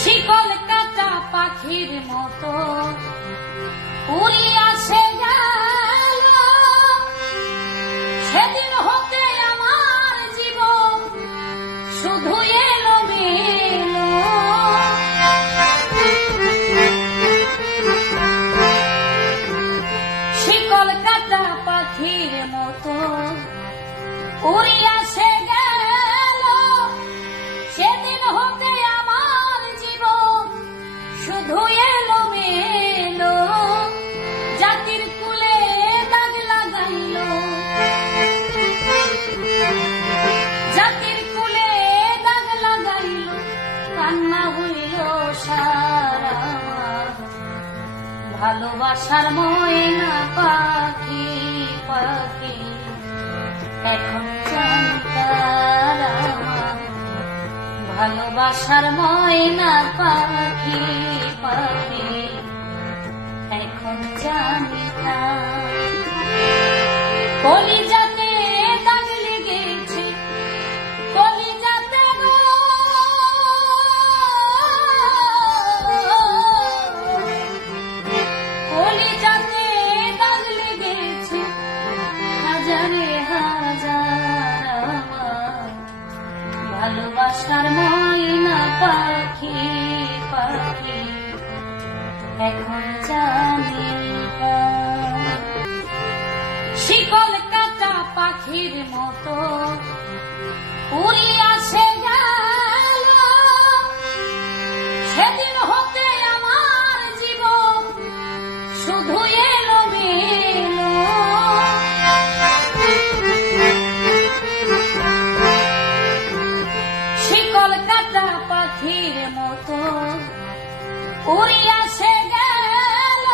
শিকল কাটা পাখির মতো উড়িয়া সে গেল, সেদিন হতে আমার জীবন শুধু এলোমেলো। শিকল কাটা পাখির মতো উড়িয়া সে গেল, সেদিন হতে আমার জীবন শুধু এলোমেলো। জাতির কুলে দাগ লাগাইল, জাতির কুলে দাগ লাগাইল, কান্না হইল সারা। ভালোবাসার ময়না পাখি পাখি এখন জানতার আমার। ভালোবাসার ময়না পাখি পাখি এখন জানিতা। কলিজাতে দাগ লেগেছে, কলিজাতে গো, কলিজাতে দাগ লেগেছে হাজারে হাজার আমার। ভালোবাসার ময়না পাখি পাখি এখন জানি না। শিকল কাটা পাখির মতো উড়িয়া সে গেল, সেদিন হতে আমার জীবন শুধু এলোমেলো। শিকল কাটা পাখির মতো উড়িয়া সে গেল,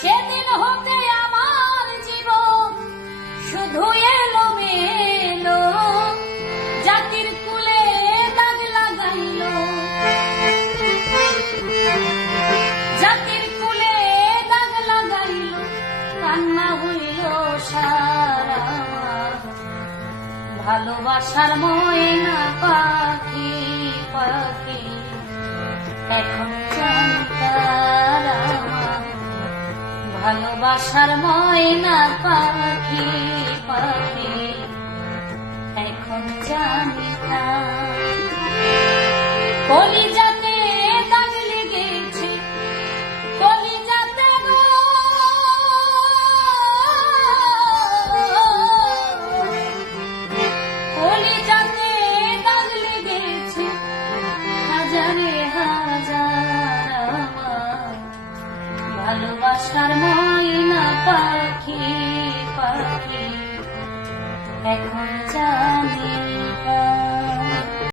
সেদিন হতে আমার জীবন শুধু এলোমেলো। জাতির কুলে দাগ লাগাইল, জাতির কুলে দাগ লাগাইল, কান্না হইল সারা। ভালোবাসার ময়না পাখি পাখি এখন জানতার আমার। ভালোবাসার ময়না পাখি পাখি এখন জানিতা। কলিজাতে দাগ লেগেছে, কলিজাতে গো, কলিজাতে দাগ লেগেছে হাজারে হাজার আমার। ভালোবাসার ময়না পাখি পাখি এখন